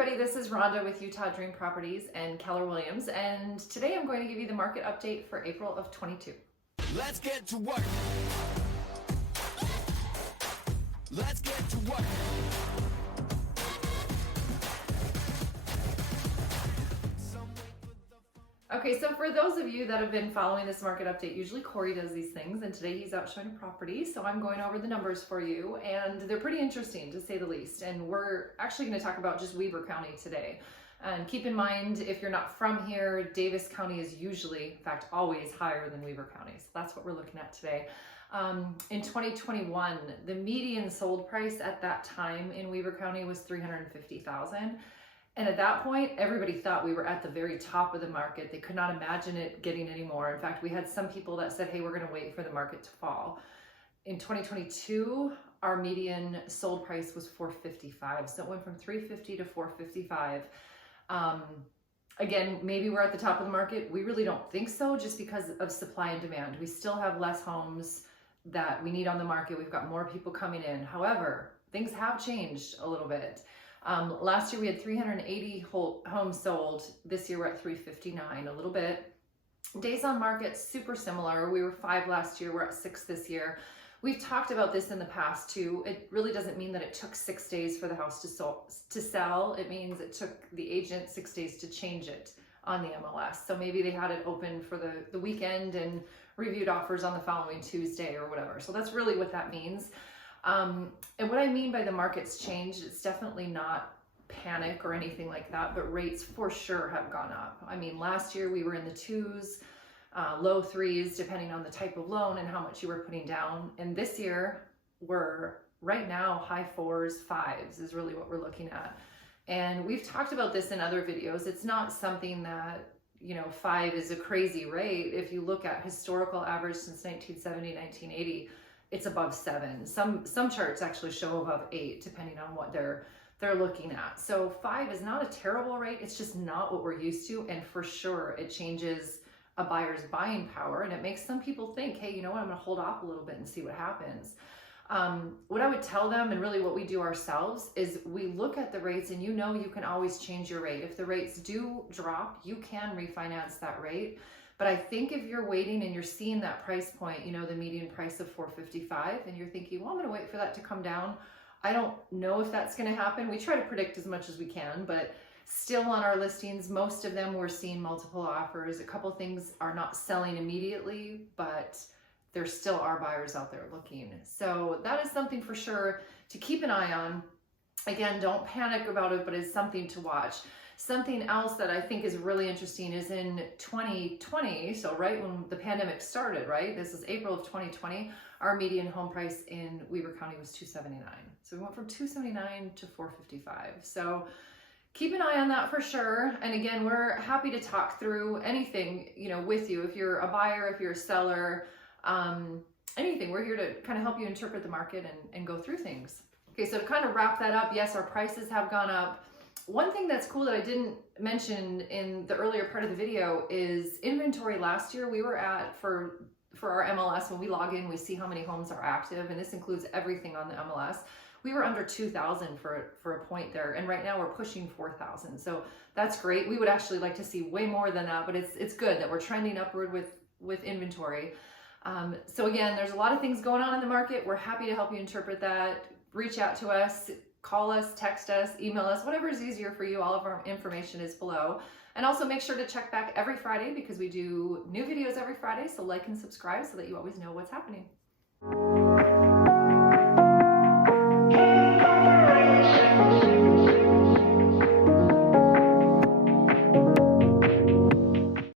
everybody, this is Rhonda with Utah Dream Properties and Keller Williams, and today I'm going to give you the market update for April of 22. Let's get to work. Let's get to work. Okay, so for those of you that have been following this market update, usually Cory does these things, and today he's out showing a property, so I'm going over the numbers for you, and they're pretty interesting to say the least, and we're actually going to talk about just Weber County today. And keep in mind, if you're not from here, Davis County is usually, in fact, always higher than Weber County, so that's what we're looking at today. In 2021, the median sold price at that time in Weber County was $350,000. And at that point, everybody thought we were at the very top of the market. They could not imagine it getting any more. In fact, we had some people that said, hey, we're going to wait for the market to fall. In 2022, our median sold price was $455. So it went from $350 to $455. Again, maybe we're at the top of the market. We really don't think so, just because of supply and demand. We still have less homes that we need on the market. We've got more people coming in. However, things have changed a little bit. Last year we had 380 homes sold. This year we're at 359, a little bit. Days on market, super similar. We were 5 last year, we're at 6 this year. We've talked about this in the past too. It really doesn't mean that it took 6 days for the house to sell. It means it took the agent 6 days to change it on the MLS. So maybe they had it open for the weekend and reviewed offers on the following Tuesday or whatever. So that's really what that means. And what I mean by the market's changed, it's definitely not panic or anything like that, but rates for sure have gone up. I mean, last year we were in the 2s, low 3s, depending on the type of loan and how much you were putting down. And this year we're right now high 4s, 5s is really what we're looking at. And we've talked about this in other videos. It's not something that, 5 is a crazy rate. If you look at historical average since 1970, 1980, it's above 7. Some charts actually show above 8, depending on what they're looking at. So 5 is not a terrible rate. It's just not what we're used to. And for sure, it changes a buyer's buying power. And it makes some people think, hey, you know what? I'm going to hold off a little bit and see what happens. What I would tell them, and really what we do ourselves, is we look at the rates, and you can always change your rate. If the rates do drop, you can refinance that rate. But I think if you're waiting and you're seeing that price point, the median price of $455, and you're thinking, well, I'm going to wait for that to come down. I don't know if that's going to happen. We try to predict as much as we can, but still on our listings, most of them we're seeing multiple offers. A couple things are not selling immediately, but there still are buyers out there looking. So that is something for sure to keep an eye on. Again, don't panic about it, but it's something to watch. Something else that I think is really interesting is in 2020, so right when the pandemic started, right? This is April of 2020, our median home price in Weber County was $279. So we went from $279 to $455. So keep an eye on that for sure. And again, we're happy to talk through anything, with you. If you're a buyer, if you're a seller, anything, we're here to kind of help you interpret the market and go through things. Okay, so to kind of wrap that up, yes, our prices have gone up. One thing that's cool that I didn't mention in the earlier part of the video is inventory. Last year we were at, for our MLS, when we log in, we see how many homes are active, and this includes everything on the MLS. We were under 2,000 for a point there, and right now we're pushing 4,000. So that's great. We would actually like to see way more than that, but it's good that we're trending upward with inventory. So again, there's a lot of things going on in the market. We're happy to help you interpret that. Reach out to us. Call us, text us, email us, whatever is easier for you. All of our information is below. And also make sure to check back every Friday, because we do new videos every Friday. So like and subscribe so that you always know what's happening.